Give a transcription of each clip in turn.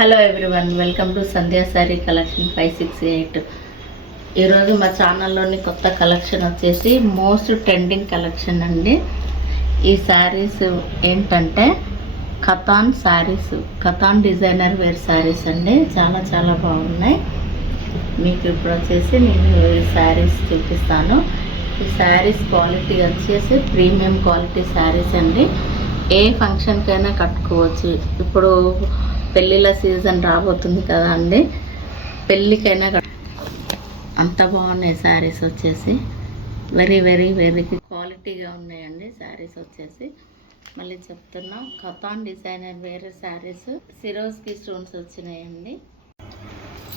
Hello everyone, welcome to Sandhya sari collection 568. ఈరోజు మా ఛానల్లోని కొత్త కలెక్షన్ వచ్చేసి మోస్ట్ ట్రెండింగ్ కలెక్షన్ అండి. ఈ శారీస్ ఏంటంటే కథాన్ శారీస్, కథాన్ డిజైనర్ వేర్ శారీస్ అండి. చాలా చాలా బాగున్నాయి. మీకు ఇప్పుడు వచ్చేసి నేను ఈ శారీస్ చూపిస్తాను. ఈ శారీస్ క్వాలిటీ వచ్చేసి ప్రీమియం క్వాలిటీ శారీస్ అండి. ఏ ఫంక్షన్కైనా కట్టుకోవచ్చు. ఇప్పుడు పెళ్ళిళ్ళ సీజన్ రాబోతుంది కదా అండి, పెళ్ళికైనా అంత బాగున్నాయి శారీస్. వచ్చేసి వెరీ వెరీ వెరీ క్వాలిటీగా ఉన్నాయండి శారీస్. వచ్చేసి మళ్ళీ చెప్తున్నాం, కథాన్ డిజైనర్ వేరే శారీస్, సిరోస్కి స్టోన్స్ వచ్చినాయండి.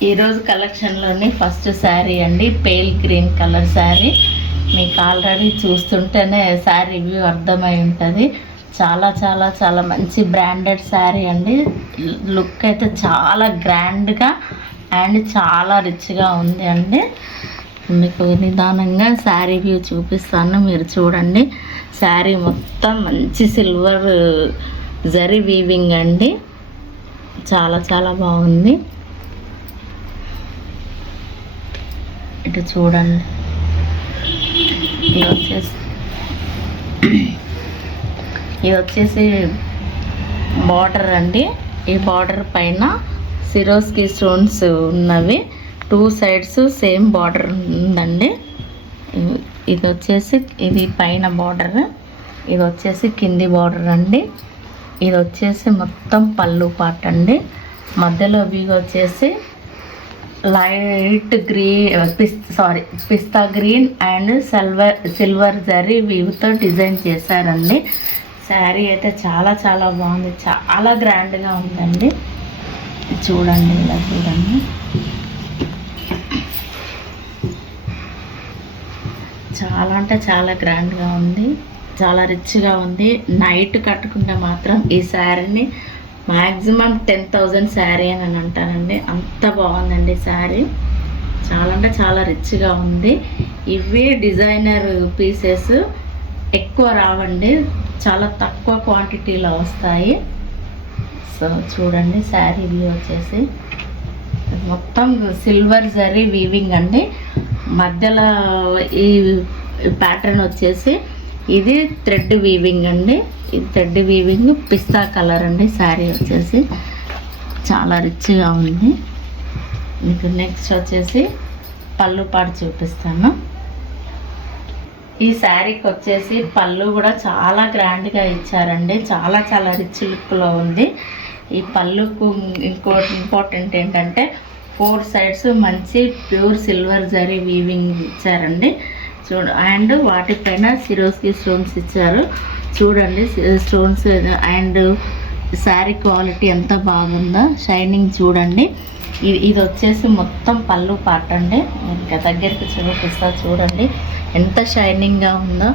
ఈరోజు కలెక్షన్లోని ఫస్ట్ శారీ అండి, పేల్ గ్రీన్ కలర్ శారీ. మీకు ఆల్రెడీ చూస్తుంటేనే శారీ వ్యూ అర్థమై ఉంటుంది. చాలా చాలా చాలా మంచి బ్రాండెడ్ శారీ అండి. లుక్ అయితే చాలా గ్రాండ్గా అండ్ చాలా రిచ్గా ఉంది అండి. మీకు నిదానంగా శారీ వ్యూ చూపిస్తాను, మీరు చూడండి. శారీ మొత్తం మంచి సిల్వర్ జరీ వీవింగ్ అండి. చాలా చాలా బాగుంది. ఇటు చూడండి. ఇది వచ్చేసి బార్డర్ అండి. ఈ బార్డర్ పైన సిరోస్కి స్టోన్స్ ఉన్నవి. 2 సైడ్స్ సేమ్ బార్డర్ ఉందండి. ఇది వచ్చేసి ఇది పైన బార్డర్, ఇది వచ్చేసి కింది బార్డర్ అండి. ఇది వచ్చేసి మొత్తం పళ్ళు పార్ట్ అండి. మధ్యలో ఇవి వచ్చేసి లైట్ పిస్తా గ్రీన్ అండ్ సిల్వర్ జరీ వీవ్తో డిజైన్ చేశారండి. శారీ అయితే చాలా చాలా బాగుంది, చాలా గ్రాండ్గా ఉందండి. చూడండి, ఇలా చూడండి. చాలా అంటే చాలా గ్రాండ్గా ఉంది, చాలా రిచ్గా ఉంది. నైట్ కట్టుకుంటే మాత్రం ఈ శారీని మ్యాక్సిమం 10,000 శారీ అని అంటానండి. అంత బాగుందండి శారీ. చాలా అంటే చాలా రిచ్గా ఉంది. ఇవే డిజైనర్ పీసెస్ ఎక్కువ రావండి, చాలా తక్కువ క్వాంటిటీలో వస్తాయి. సో చూడండి, శారీ వ్యూ వచ్చేసి మొత్తం సిల్వర్ జరీ వీవింగ్ అండి. మధ్యలో ఈ ప్యాటర్న్ వచ్చేసి ఇది థ్రెడ్ వీవింగ్ అండి. ఇది థ్రెడ్ వీవింగ్ పిస్తా కలర్ అండి. శారీ వచ్చేసి చాలా రిచ్గా ఉంది. మీకు నెక్స్ట్ వచ్చేసి పళ్ళు పాటు చూపిస్తాను. ఈ శారీకి వచ్చేసి పళ్ళు కూడా చాలా గ్రాండ్గా ఇచ్చారండి. చాలా చాలా రిచ్ లుక్లో ఉంది. ఈ పళ్ళుకు ఇంపార్టెంట్ ఏంటంటే 4 సైడ్స్ మంచి ప్యూర్ సిల్వర్ జరీ వీవింగ్ ఇచ్చారండి. అండ్ వాటిపైన సిరోస్కి స్టోన్స్ ఇచ్చారు. చూడండి స్టోన్స్ అండ్ శారీ క్వాలిటీ ఎంత బాగుందో, షైనింగ్ చూడండి. ఇది వచ్చేసి మొత్తం పళ్ళు పార్ట్ అండి. ఇంకా దగ్గరికి చూపిస్తా, చూడండి ఎంత షైనింగ్గా ఉందో.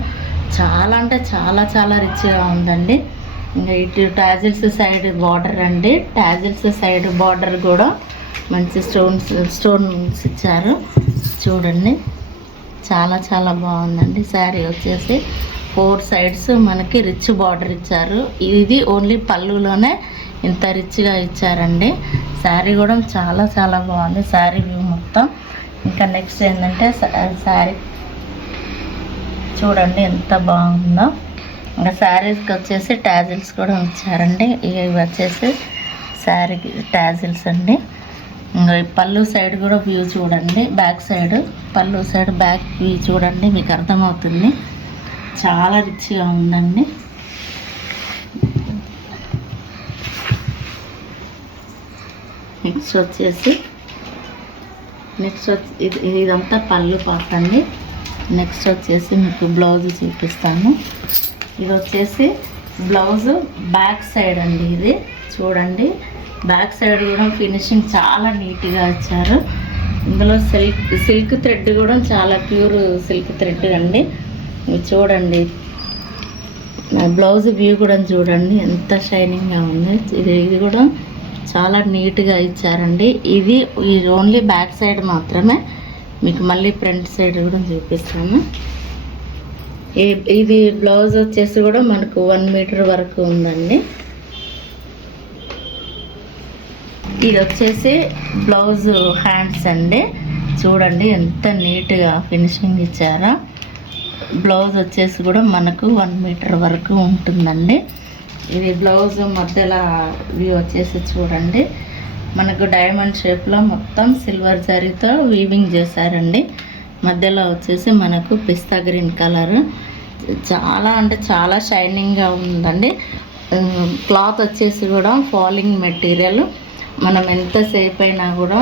చాలా అంటే చాలా చాలా రిచ్గా ఉందండి. ఇంకా ఇటు టాజిల్స్ సైడ్ బార్డర్ అండి. టాజిల్స్ సైడ్ బార్డర్ కూడా మంచి స్టోన్స్ ఇచ్చారు. చూడండి, చాలా చాలా బాగుందండి. శారీ వచ్చేసి 4 సైడ్స్ మనకి రిచ్ బార్డర్ ఇచ్చారు. ఇది ఓన్లీ పళ్ళులోనే ఇంత రిచ్గా ఇచ్చారండి. శారీ కూడా చాలా చాలా బాగుంది, శారీ వ్యూ మొత్తం. ఇంకా నెక్స్ట్ ఏంటంటే శారీ చూడండి ఎంత బాగుందో. ఇంకా శారీస్కి వచ్చేసి టాజిల్స్ కూడా ఇచ్చారండి. ఇవి వచ్చేసి శారీకి టాజిల్స్ అండి. ఇంకా పళ్ళు సైడ్ కూడా వ్యూ చూడండి, బ్యాక్ సైడ్ పళ్ళు సైడ్ బ్యాక్ వ్యూ చూడండి, మీకు అర్థమవుతుంది. చాలా రిచ్గా ఉందండి. నెక్స్ట్ వచ్చేసి ఇదంతా పళ్ళు పార్ట్ అండి. నెక్స్ట్ వచ్చేసి మీకు బ్లౌజ్ చూపిస్తాను. ఇది వచ్చేసి బ్లౌజ్ బ్యాక్ సైడ్ అండి. ఇది చూడండి, బ్యాక్ సైడ్ కూడా ఫినిషింగ్ చాలా నీట్గా ఇచ్చారు. ఇందులో సిల్క్ థ్రెడ్ కూడా చాలా ప్యూర్ సిల్క్ థ్రెడ్ అండి. చూడండి, బ్లౌజ్ వ్యూ కూడా చూడండి ఎంత షైనింగ్గా ఉంది. ఇది కూడా చాలా నీట్గా ఇచ్చారండి. ఇది ఓన్లీ బ్యాక్ సైడ్ మాత్రమే. మీకు మళ్ళీ ఫ్రంట్ సైడ్ కూడా చూపిస్తాను. ఇది బ్లౌజ్ వచ్చేసి కూడా మనకు 1 మీటర్ వరకు ఉందండి. ఇది వచ్చేసి బ్లౌజ్ హ్యాండ్స్ అండి. చూడండి ఎంత నీట్గా ఫినిషింగ్ ఇచ్చారో. బ్లౌజ్ వచ్చేసి కూడా మనకు 1 మీటర్ వరకు ఉంటుందండి. ఇది బ్లౌజ్ మధ్యలో వ్యూ వచ్చేసి చూడండి, మనకు డైమండ్ షేప్లో మొత్తం సిల్వర్ జరీతో వీవింగ్ చేశారండి. మధ్యలో వచ్చేసి మనకు పిస్తా గ్రీన్ కలర్, చాలా అంటే చాలా షైనింగ్గా ఉందండి. క్లాత్ వచ్చేసి కూడా ఫాలింగ్ మెటీరియల్, మనం ఎంతసేపు అయినా కూడా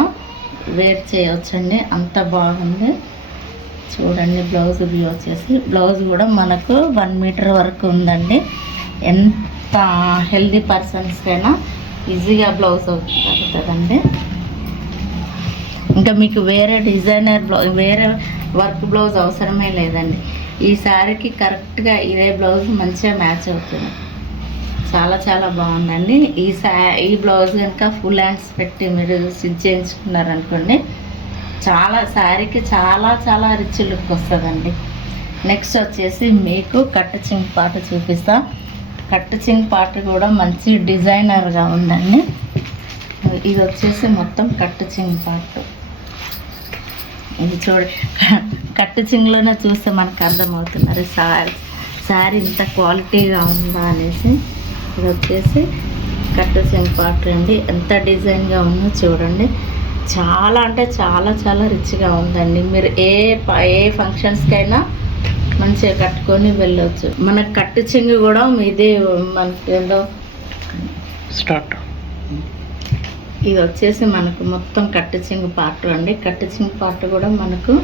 వేర్ చేయవచ్చండి, అంత బాగుంది. చూడండి బ్లౌజ్ వ్యూ వచ్చేసి, బ్లౌజ్ కూడా మనకు 1 మీటర్ వరకు ఉందండి. ఎంత హెల్దీ పర్సన్స్కైనా ఈజీగా బ్లౌజ్ అవుతుందండి. ఇంకా మీకు వేరే డిజైనర్ బ్లౌజ్, వేరే వర్క్ బ్లౌజ్ అవసరమే లేదండి. ఈ శారీకి కరెక్ట్గా ఇదే బ్లౌజ్ మంచిగా మ్యాచ్ అవుతుంది. చాలా చాలా బాగుందండి. ఈ బ్లౌజ్ కనుక ఫుల్ హ్యాండ్స్ పెట్టి మీరు స్టిచ్ చేయించుకున్నారనుకోండి, చాలా శారీకి చాలా చాలా రిచ్ లుక్ వస్తుందండి. నెక్స్ట్ వచ్చేసి మీకు కట్ చింగ్ పార్ట్ చూపిస్తా. కట్ చింగ్ పార్ట్ కూడా మంచి డిజైనర్గా ఉందండి. ఇది వచ్చేసి మొత్తం కట్ చింగ్ పార్ట్. ఇది కట్ చింగ్లోనే చూస్తే మనకు అర్థమవుతున్నారు శారీ ఇంత క్వాలిటీగా ఉందా అనేసి. ఇది వచ్చేసి కట్ చింగ్ పార్ట్ అండి. ఎంత డిజైన్గా ఉందో చూడండి. చాలా అంటే చాలా చాలా రిచ్గా ఉందండి. మీరు ఏ ఫంక్షన్స్కైనా మంచిగా కట్టుకొని వెళ్ళవచ్చు. మనకు కట్టు చింగు కూడా మీది మనకి ఏందో స్టార్ట్. ఇది వచ్చేసి మనకు మొత్తం కట్టు చింగు పార్ట్ అండి. కట్టు చింగు పార్ట్ కూడా మనకు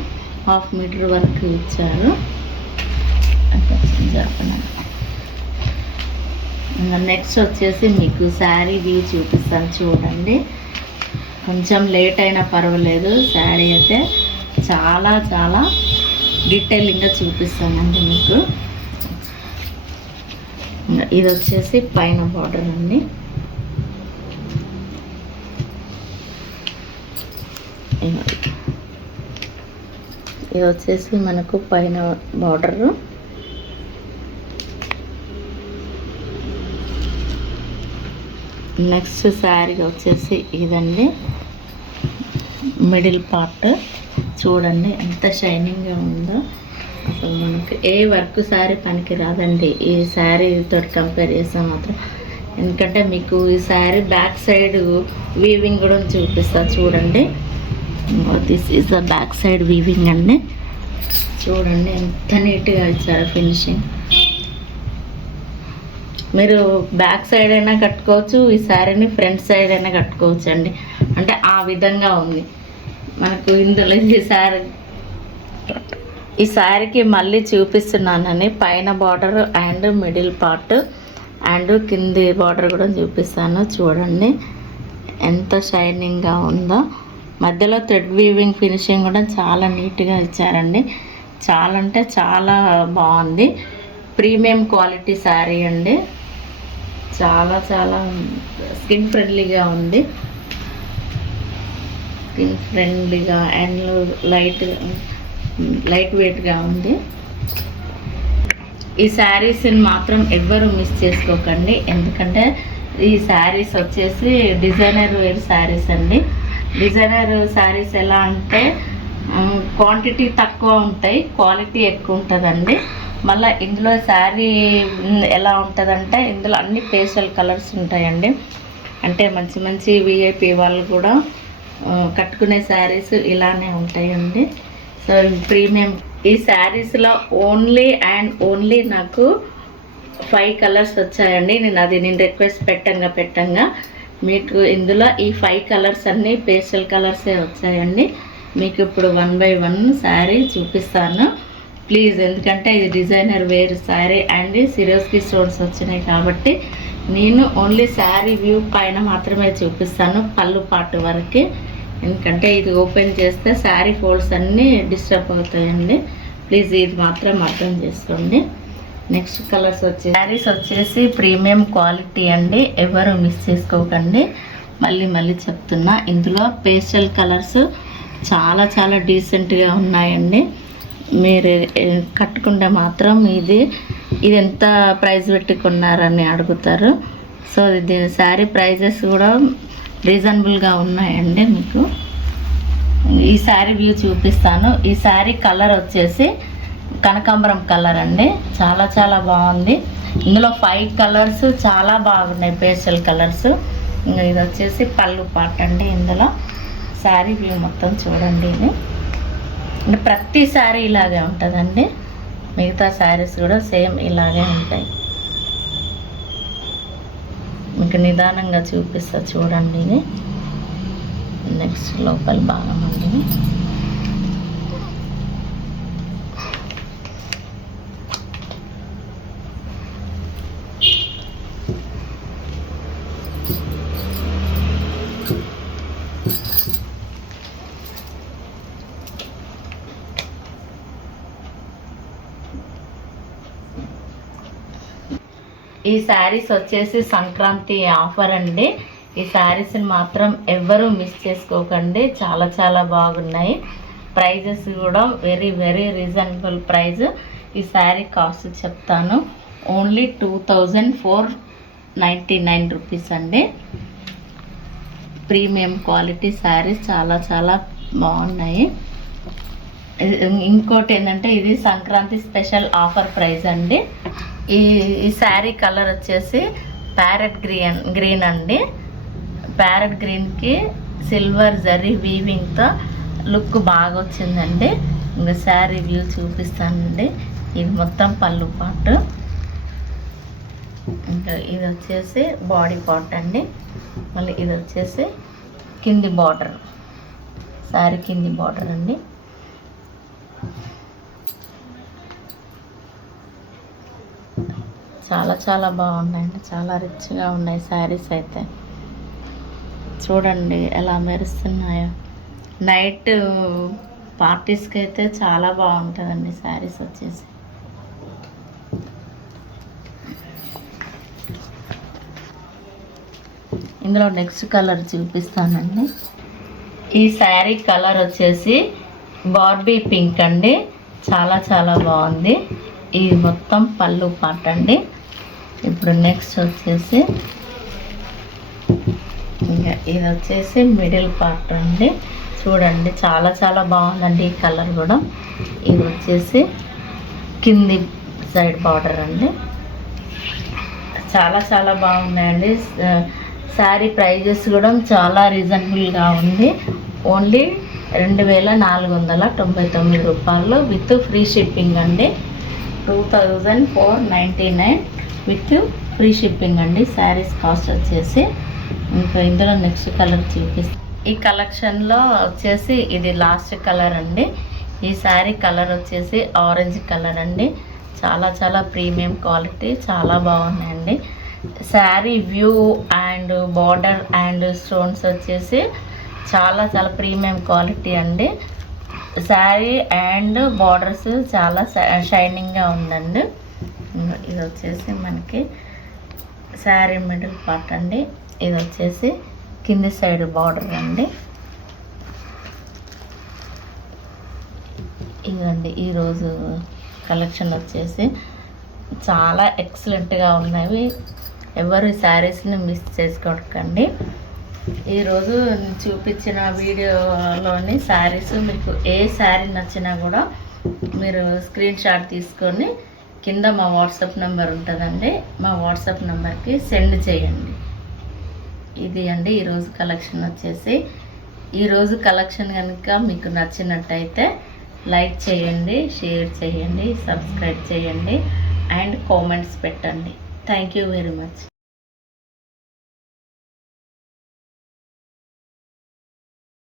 1/2 మీటర్ వరకు ఇచ్చారు. నెక్స్ట్ వచ్చేసి మీకు శారీ వ్యూ చూపిస్తాను చూడండి. కొంచెం లేట్ అయినా పర్వాలేదు, శారీ అయితే చాలా చాలా డీటెయిలింగ్గా చూపిస్తానండి మీకు. ఇది వచ్చేసి పైన బార్డర్ అండి. ఇది వచ్చేసి మనకు పైన బార్డరు. నెక్స్ట్ శారీ వచ్చేసి ఇదండి, మిడిల్ పార్ట్. చూడండి ఎంత షైనింగ్గా ఉందో. అసలు మనకి ఏ వర్క్ శారీ పనికి రాదండి ఈ శారీతో కంపేర్ చేస్తే మాత్రం. ఎందుకంటే మీకు ఈ శారీ బ్యాక్ సైడ్ వీవింగ్ కూడా చూపిస్తా చూడండి. This is the back side weaving అండి. చూడండి ఎంత నీట్గా ఇచ్చారు ఫినిషింగ్. మీరు బ్యాక్ సైడ్ అయినా కట్టుకోవచ్చు, ఈ శారీని ఫ్రంట్ సైడ్ అయినా కట్టుకోవచ్చు అండి. అంటే ఆ విధంగా ఉంది మనకు. ఇందులో ఈ శారీకి మళ్ళీ చూపిస్తున్నానని పైన border and middle part and కింది బార్డర్ కూడా చూపిస్తాను. చూడండి ఎంత షైనింగ్గా ఉందో. మధ్యలో థ్రెడ్ వీవింగ్ ఫినిషింగ్ కూడా చాలా నీట్గా ఇచ్చారండి. చాలా అంటే చాలా బాగుంది. ప్రీమియం క్వాలిటీ శారీ అండి. చాలా చాలా స్కిన్ ఫ్రెండ్లీగా ఉంది. స్కిన్ ఫ్రెండ్లీగా అండ్ లైట్ వెయిట్గా ఉంది. ఈ శారీస్ని మాత్రం ఎవ్వరు మిస్ చేసుకోకండి. ఎందుకంటే ఈ శారీస్ వచ్చేసి డిజైనర్ వేర్ శారీస్ అండి. డిజైనర్ శారీస్ ఎలా అంటే క్వాంటిటీ తక్కువ ఉంటాయి, క్వాలిటీ ఎక్కువ ఉంటుందండి. మళ్ళీ ఇందులో శారీ ఎలా ఉంటుందంటే ఇందులో అన్ని పేస్టల్ కలర్స్ ఉంటాయండి. అంటే మంచి మంచి విఐపి వాళ్ళు కూడా కట్టుకునే శారీస్ ఇలానే ఉంటాయండి. So premium. ఈ శారీస్లో ఓన్లీ నాకు 5 కలర్స్ వచ్చాయండి. నేను రిక్వెస్ట్ పెట్టంగా మీకు ఇందులో ఈ 5 కలర్స్ అన్నీ పేస్టల్ కలర్సే వచ్చాయండి. మీకు ఇప్పుడు 1 by 1 శారీ చూపిస్తాను ప్లీజ్. ఎందుకంటే ఇది designer wear sari and Swarovski stones వచ్చినాయి కాబట్టి నేను ఓన్లీ శారీ వ్యూ పైన మాత్రమే చూపిస్తాను, పళ్ళు పార్ట్ వరకు. ఎందుకంటే ఇది ఓపెన్ చేస్తే శారీ ఫోల్డ్స్ అన్నీ డిస్టర్బ్ అవుతాయండి. ప్లీజ్ ఇది మాత్రం అర్థం చేసుకోండి. నెక్స్ట్ కలర్స్ శారీస్ వచ్చేసి ప్రీమియం క్వాలిటీ అండి, ఎవరు మిస్ చేసుకోకండి. మళ్ళీ చెప్తున్నా, ఇందులో పేస్టల్ కలర్స్ చాలా చాలా డీసెంట్గా ఉన్నాయండి. మీరు కట్టుకుంటే మాత్రం ఇది ఎంత ప్రైస్ పెట్టుకున్నారని అడుగుతారు. సో దీని శారీ ప్రైజెస్ కూడా రీజనబుల్గా ఉన్నాయండి. మీకు ఈ శారీ వ్యూ చూపిస్తాను. ఈ శారీ కలర్ వచ్చేసి కనకాంబరం కలర్ అండి. చాలా చాలా బాగుంది. ఇందులో 5 కలర్స్ చాలా బాగున్నాయి, పేస్టల్ కలర్స్. ఇంకా ఇది వచ్చేసి పళ్ళు పాట అండి. ఇందులో శారీ వ్యూ మొత్తం చూడండి. ఇది అంటే ప్రతి శారీ ఇలాగే ఉంటుందండి. మిగతా శారీస్ కూడా సేమ్ ఇలాగే ఉంటాయి. మీకు నిదానంగా చూపిస్తా చూడండి. ఇది నెక్స్ట్ లోపల భాగం అండి. ఈ శారీస్ వచ్చేసి సంక్రాంతి ఆఫర్ అండి. ఈ శారీస్ని మాత్రం ఎవ్వరూ మిస్ చేసుకోకండి. చాలా చాలా బాగున్నాయి. ప్రైజెస్ కూడా వెరీ వెరీ రీజనబుల్ ప్రైజ్. ఈ శారీ కాస్ట్ చెప్తాను. ఓన్లీ 2499 రూపీస్ అండి. ప్రీమియం క్వాలిటీ శారీస్ చాలా చాలా బాగున్నాయి. ఇంకోటి ఏంటంటే ఇది సంక్రాంతి స్పెషల్ ఆఫర్ ప్రైస్ అండి. ఈ శారీ కలర్ వచ్చేసి ప్యారెట్ గ్రీన్ అండి. ప్యారెట్ గ్రీన్కి సిల్వర్ జరీ వీవింగ్తో లుక్ బాగా వచ్చిందండి. ఇంకా శారీ వ్యూ చూపిస్తానండి. ఇది మొత్తం పళ్ళు పార్ట్. ఇంకా ఇది వచ్చేసి బాడీ పార్ట్ అండి. మళ్ళీ ఇది వచ్చేసి కింది బార్డర్, శారీ కింది బార్డర్ అండి. చాలా చాలా బాగున్నాయండి. చాలా రిచ్గా ఉన్నాయి శారీస్ అయితే. చూడండి ఎలా మెరుస్తున్నాయో. నైట్ పార్టీస్కి అయితే చాలా బాగుంటుందండి శారీస్ వచ్చేసి. ఇందులో నెక్స్ట్ కలర్ చూపిస్తానండి. ఈ శారీ కలర్ వచ్చేసి బార్బీ పింక్ అండి. చాలా చాలా బాగుంది. ఇది మొత్తం పళ్ళు పాట అండి. ఇప్పుడు నెక్స్ట్ వచ్చేసి ఇంకా ఇది వచ్చేసి మిడిల్ పార్ట్ అండి. చూడండి చాలా చాలా బాగుందండి ఈ కలర్ కూడా. ఇది వచ్చేసి కింది సైడ్ బార్డర్ అండి. చాలా చాలా బాగున్నాయండి. శారీ ప్రైజెస్ కూడా చాలా రీజనబుల్గా ఉంది. ఓన్లీ 2499 రూపాయలు విత్ ఫ్రీ షిప్పింగ్ అండి. 2499 విత్ ఫ్రీ షిప్పింగ్ అండి శారీస్ కాస్ట్ వచ్చేసి. ఇంకా ఇందులో నెక్స్ట్ కలర్ చూపిస్తాను. ఈ కలెక్షన్లో వచ్చేసి ఇది లాస్ట్ కలర్ అండి. ఈ శారీ కలర్ వచ్చేసి ఆరెంజ్ కలర్ అండి. చాలా చాలా ప్రీమియం క్వాలిటీ, చాలా బాగున్నాయండి. Sari view and border and stones వచ్చేసి చాలా చాలా ప్రీమియం క్వాలిటీ అండి. శారీ అండ్ బార్డర్స్ చాలా షైనింగ్గా ఉందండి. ఇది వచ్చేసి మనకి శారీ మిడిల్ పార్ట్ అండి. ఇది వచ్చేసి కింది సైడ్ బార్డర్ అండి. ఇదండి ఈరోజు కలెక్షన్ వచ్చేసి చాలా ఎక్సలెంట్గా ఉన్నవి. ఎవరు శారీస్ని మిస్ చేసుకోకండి. ఈరోజు చూపించిన వీడియోలోని శారీస్ మీకు ఏ శారీ నచ్చినా కూడా మీరు స్క్రీన్ షాట్ తీసుకొని కింద మా వాట్సాప్ నెంబర్ ఉంటుందండి. మా వాట్సాప్ నెంబర్కి సెండ్ చేయండి. ఇది అండి ఈరోజు కలెక్షన్ వచ్చేసి. ఈరోజు కలెక్షన్ కనుక మీకు నచ్చినట్టయితే లైక్ చేయండి, షేర్ చేయండి, సబ్స్క్రైబ్ చేయండి అండ్ కామెంట్స్ పెట్టండి. Thank you very much.